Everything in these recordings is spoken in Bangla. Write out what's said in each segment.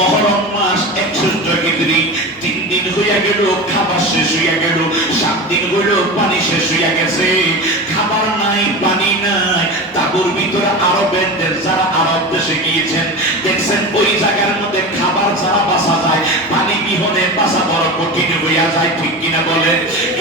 মহরম মাস 114 হিজরি 3 দিন হইয়া গেল, খাবার শেষ হইয়া গেল, 7 দিন হইল পানি শেষ হইয়া গেছে, খাবার নাই, পানি নাই। তাবুর ভিতরে আরবের দেশ, যারা আরব দেশে গিয়েছেন দেখছেন ওই জায়গার মধ্যে খাবার ছাড়া বাঁচা যায়, পানি বিহনে বাঁচা বড় কঠিন হইয়া যায়, ঠিক কিনা বলে?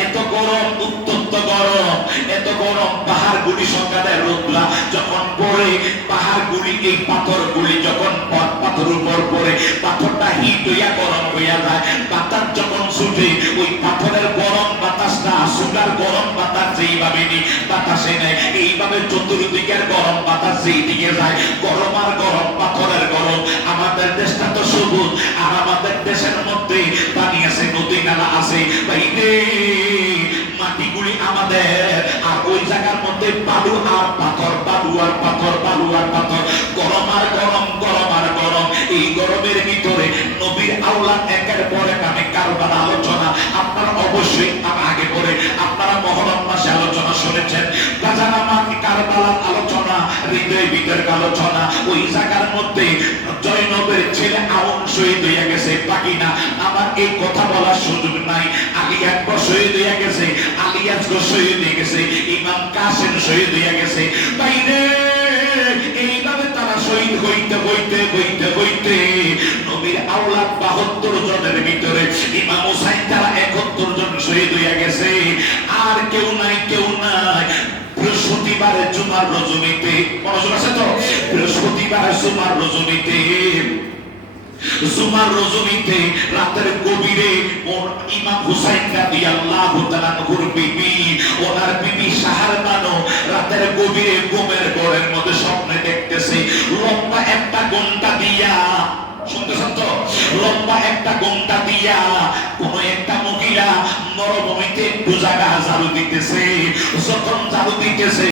এত গরম, উত্তপ্ত গরম, এত গরম, পাহাড়গুলি সকালে রোদলা যখন পড়ে, পাহাড়গুলি এই পাথরগুলি যখন পাথর উপর পড়ে, পাথরটা হিট হইয়া গরম হইয়া যায়, বাতাস যখন ছুটে ওই পাথরের গরম বাতাসটা সুগার গরম বাতাস যেইভাবে নি বাতাসে নেয়, এইভাবে চতুর্দিকের গরম বাতাস যেই দিকে যায়, গরম আর গরম, পাথরের গরম। আমাদের দেশটা তো সবুজ, আর আমাদের দেশের মধ্যে পানি আছে, নদী নালা আছে, বাইরে মাটিগুলি আমাদের, আর ওই জায়গার মধ্যে বালু আর পাথর, বালু আর পাথর, বালু আর পাথর, গরম আর গরম, গরম আর গরম। এই গরমের ভিতরে নবীর আওলাদ একের পর এক, আমি কারবালা আলোচনা আপনারা অবশ্যই আগে পরে আপনারা মহরম মাসে আলোচনা শুনেছেন, গাজানা মাকে কারবালার আলোচনা, হৃদয় বিতর্ক আলোচনা। ওই জায়গার মধ্যে জয়নবের ছেলে আউন শহীদ হইয়া গেছে, বাকি না আমার এই কথা বলার সুযোগ নাই। আলী আকবর শহীদ হইয়া গেছে, আলী আসগর শহীদ হয়ে গেছে, ইমাম কাসেম শহীদ হইয়া গেছে, বাইরে এইভাবে তারা শহীদ হইতে হইতে হইতে হইতে নবীর আওলাদ 72 জনের ভিতরে ইমাম হুসাইন তারা 71 জন শহীদ হইয়া গেছে। আর কেউ নাই, কেউ নাই। বৃহস্পতিবারে জুমার রজনীতে, মনোযোগ আছে তো? বৃহস্পতিবারে জুমার রজনীতে, জুমার রজনীতে রাতের গভীরে ইমাম হুসাইন রাদিয়াল্লাহু তাআলা নূর বিবি, ওনার বিবি শাহর বানো রাতের গভীরে ঘুমের ঘরের মধ্যে স্বপ্নে দেখতেছে লম্বা একটা ঘন্টা দিয়া, শুনতেছেন তো? লম্বা একটা ঘন্টা দিয়া কোন একটা মহিলা মরুভূমিতে একটু জায়গা ঝাড়ু দিতেছে, যখন ঝাড়ু দিতেছে